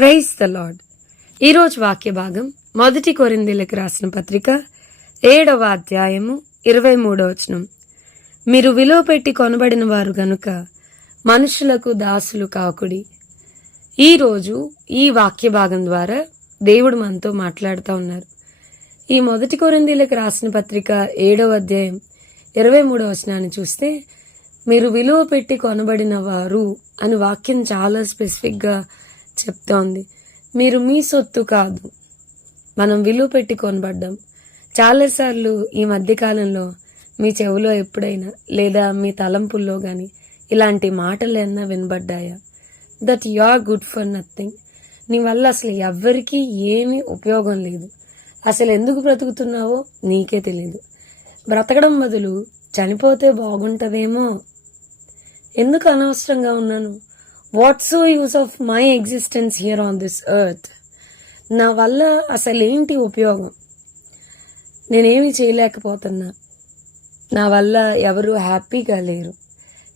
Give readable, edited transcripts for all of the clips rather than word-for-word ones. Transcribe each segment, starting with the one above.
Praise the lord. ఈరోజు వాక్య భాగం 1 కొరింథీయులకు రాసిన పత్రిక 7వ అధ్యాయము 23వ వచనం. మీరు విలువ పెట్టి కొనబడిన వారు గనుక మనుషులకు దాసులు కాకుడి. ఈరోజు ఈ వాక్య భాగం ద్వారా దేవుడు మనతో మాట్లాడుతూ ఉన్నారు. ఈ 1 కొరింథీయులకు రాసిన పత్రిక 7వ అధ్యాయం 23వ వచనాన్ని చూస్తే మీరు విలువ పెట్టి కొనబడిన వారు అని వాక్యం చాలా స్పెసిఫిక్గా చెప్తోంది. మీరు మీ సొత్తు కాదు, మనం విలువ పెట్టి కొనబడ్డాం. చాలాసార్లు ఈ మధ్యకాలంలో మీ చెవిలో ఎప్పుడైనా లేదా మీ తలంపుల్లో కానీ ఇలాంటి మాటలు ఏమన్నా వినబడ్డాయా? That you are good for nothing. నీ వల్ల అసలు ఎవ్వరికీ ఏమీ ఉపయోగం లేదు, అసలు ఎందుకు బ్రతుకుతున్నావో నీకే తెలియదు, బ్రతకడం బదులు చనిపోతే బాగుంటుందేమో, ఎందుకు అనవసరంగా ఉన్నాను, what's so use of my existence here on this earth, నా వల్ల అసలేంటి ఉపయోగం, నేనేమి చేయలేకపోతున్నా, నా వల్ల ఎవరు హ్యాపీగా లేరు.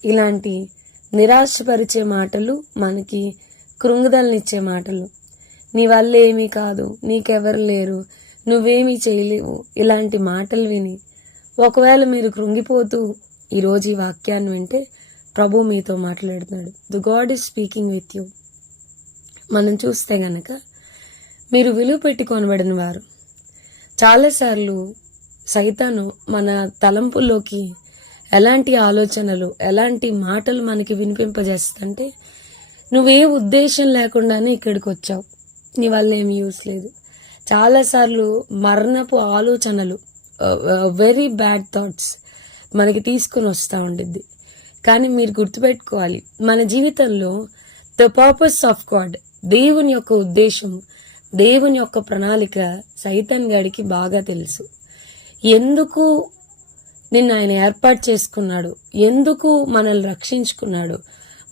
ఇలాంటి నిరాశపరిచే మాటలు, మనకి కృంగుదలనిచ్చే మాటలు, నీ వల్ల ఏమీ కాదు, నీకెవరు లేరు, నువ్వేమీ చేయలేవు, ఇలాంటి మాటలు విని ఒకవేళ మీరు కృంగిపోతూ ఈరోజు ఈ వాక్యాన్ని వింటే ప్రభు మీతో మాట్లాడుతున్నాడు. The God is speaking with you. మనం చూస్తే గనక మీరు విలువ పెట్టి కొనబడిన వారు. చాలాసార్లు సైతాను మన తలంపుల్లోకి ఎలాంటి ఆలోచనలు, ఎలాంటి మాటలు మనకి వినిపింపజేస్తుంటే, నువ్వే ఉద్దేశం లేకుండానే ఇక్కడికి వచ్చావు, నీ వల్ల ఏమి యూస్ లేదు. చాలాసార్లు మరణపు ఆలోచనలు, వెరీ బ్యాడ్ థాట్స్ మనకి తీసుకుని వస్తూ ఉండిద్ది. కానీ మీరు గుర్తుపెట్టుకోవాలి, మన జీవితంలో ద పర్పస్ ఆఫ్ గాడ్, దేవుని యొక్క ఉద్దేశం, దేవుని యొక్క ప్రణాళిక సైతాన్ గాడికి బాగా తెలుసు. ఎందుకు నిన్ను ఆయన ఏర్పాటు చేసుకున్నాడు, ఎందుకు మనల్ని రక్షించుకున్నాడు,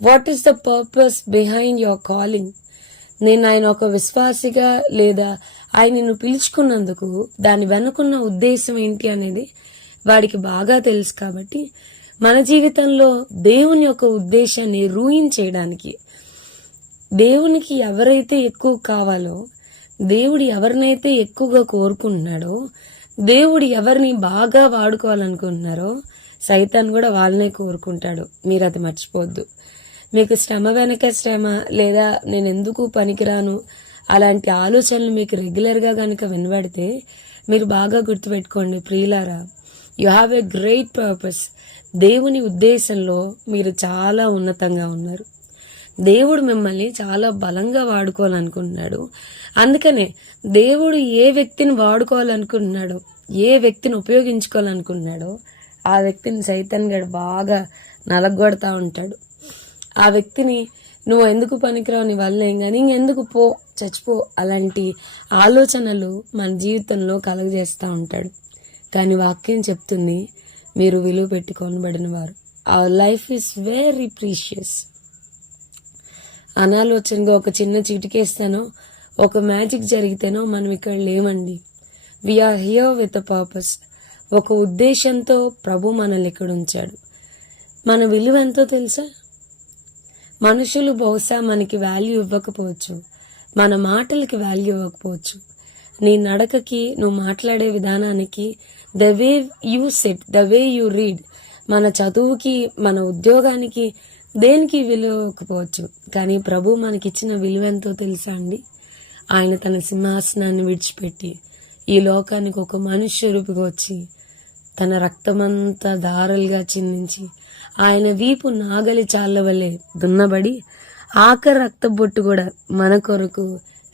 what is the purpose behind your calling. నేను ఆయన ఒక విశ్వాసిగా లేదా ఆయన నిన్ను పిలుచుకున్నందుకు దాని వెనుకున్న ఉద్దేశం ఏంటి అనేది వాడికి బాగా తెలుసు. కాబట్టి మన జీవితంలో దేవుని యొక్క ఉద్దేశాన్ని రూయించేయడానికి, దేవునికి ఎవరైతే ఎక్కువ కావాలో, దేవుడు ఎవరినైతే ఎక్కువగా కోరుకుంటున్నాడో, దేవుడు ఎవరిని బాగా వాడుకోవాలనుకుంటున్నారో సైతాన్ కూడా వాళ్ళనే కోరుకుంటాడు. మీరు అది మర్చిపోవద్దు. మీకు శ్రమ వెనక శ్రమ, లేదా నేను ఎందుకు పనికిరాను అలాంటి ఆలోచనలు మీకు రెగ్యులర్గా కనుక వినబడితే మీరు బాగా గుర్తుపెట్టుకోండి ప్రియులారా, you have a great purpose. దేవుని ఉద్దేశంలో మీరు చాలా ఉన్నతంగా ఉన్నారు. దేవుడు మిమ్మల్ని చాలా బలంగా వాడుకోవాలనుకుంటున్నాడు. అందుకనే దేవుడు ఏ వ్యక్తిని వాడుకోవాలనుకుంటున్నాడో, ఏ వ్యక్తిని ఉపయోగించుకోవాలనుకుంటున్నాడో ఆ వ్యక్తిని సైతాన్ గడు బాగా నలగొడతా ఉంటాడు. ఆ వ్యక్తిని నువ్వు ఎందుకు పనికిరావు, నీ వల్ల ఏం కానీ, ఇంకెందుకు పో, చచ్చిపో, అలాంటి ఆలోచనలు మన జీవితంలో కలుగజేస్తూ ఉంటాడు. కానీ వాక్యం చెప్తుంది, మీరు విలువ పెట్టి కొనబడిన వారు. Our life is very precious. అనాలోచనగా ఒక చిన్న చిటికేస్తానో, ఒక మ్యాజిక్ జరిగితేనో మనం ఇక్కడ లేమండి. We are here with a purpose. ఒక ఉద్దేశంతో ప్రభు మనల్ని ఇక్కడ ఉంచాడు. మన విలువ ఎంతో తెలుసా? మనుషులు బహుశా మనకి వాల్యూ ఇవ్వకపోవచ్చు, మన మాటలకి వాల్యూ ఇవ్వకపోవచ్చు, నీ నడకకి, నువ్వు మాట్లాడే విధానానికి, the way you SIT, the way you read, మన చదువుకి, మన ఉద్యోగానికి, దేనికి విలువ ఇవ్వకపోవచ్చు. కానీ ప్రభు మనకిచ్చిన విలువ ఎంతో తెలుసా అండి? ఆయన తన సింహాసనాన్ని విడిచిపెట్టి ఈ లోకానికి ఒక మనుష్య రూపుగా వచ్చి తన రక్తమంతా ధారలుగా చిందించి ఆయన వీపు నాగలి చాళ్ళ వలె దున్నబడి ఆఖరి రక్తబొట్టు కూడా మన కొరకు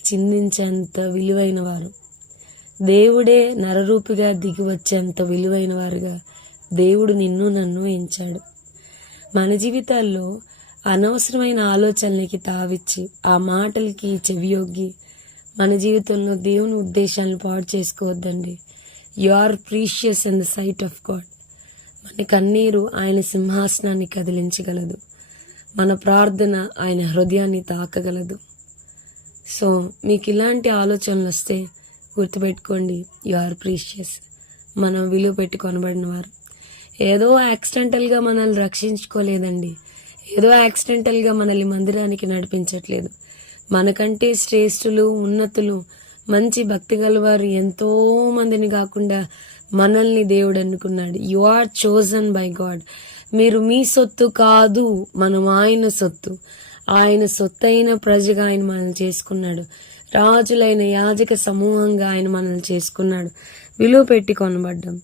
చిందించేంత విలువైన వారు. దేవుడే నరరూపిగా దిగి వచ్చేంత విలువైన వారుగా దేవుడు నిన్ను నన్ను ఎంచాడు. మన జీవితాల్లో అనవసరమైన ఆలోచనలకి తావిచ్చి, ఆ మాటలకి చెవియొగ్గి మన జీవితంలో దేవుని ఉద్దేశాలను పాడు చేసుకోవద్దండి. You are precious in the sight of God. మన కన్నీరు ఆయన సింహాసనాన్ని కదిలించగలదు, మన ప్రార్థన ఆయన హృదయాన్ని తాకగలదు. సో మీకు ఇలాంటి ఆలోచనలు వస్తే గుర్తుపెట్టుకోండి, యు ఆర్ ప్రీషియస్. మనం విలువ పెట్టి కొనబడిన వారు. ఏదో యాక్సిడెంటల్గా మనల్ని రక్షించుకోలేదండి, ఏదో యాక్సిడెంటల్గా మనల్ని మందిరానికి నడిపించట్లేదు. మనకంటే శ్రేష్ఠులు, ఉన్నతులు, మంచి భక్తి గలవారు ఎంతో మందిని కాకుండా మనల్ని దేవుడు అనుకున్నాడు. You are chosen by God. మీరు మీ సొత్తు కాదు, మనం ఆయన సొత్తు. ఆయన సొత్తైన ప్రజగా ఆయన మనల్ని చేసుకున్నాడు. రాజులైన యాజక సమూహంగా ఆయన మనల్ని చేసుకున్నాడు. విలువ పెట్టి కొనబడ్డం.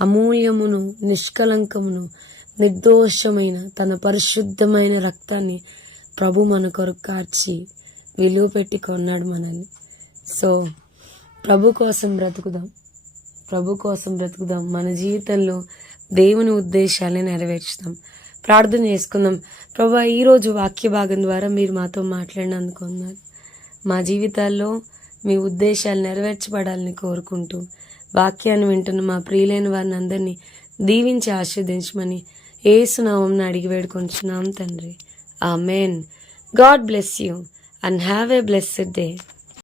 అమూల్యమును, నిష్కలంకమును, నిర్దోషమైన తన పరిశుద్ధమైన రక్తాన్ని ప్రభు మన కొరకు కార్చి విలువ పెట్టి కొన్నాడు మనల్ని. సో ప్రభు కోసం బ్రతుకుదాం, ప్రభు కోసం బ్రతుకుదాం. మన జీవితంలో దేవుని ఉద్దేశాన్ని నెరవేర్చుదాం. ప్రార్థన చేసుకుందాం. ప్రభా, ఈరోజు వాక్య భాగం ద్వారా మీరు మాతో మాట్లాడినందుకు ఉన్నారు. మా జీవితాల్లో మీ ఉద్దేశాలు నెరవేర్చబడాలని కోరుకుంటూ వాక్యాన్ని వింటున్న మా ప్రియులైన వారిని అందరినీ దీవించి ఆశీర్వదించమని యేసు నామమున అడిగి వేడుకొంచున్నాం తండ్రి. Amen. God bless you and have a blessed day.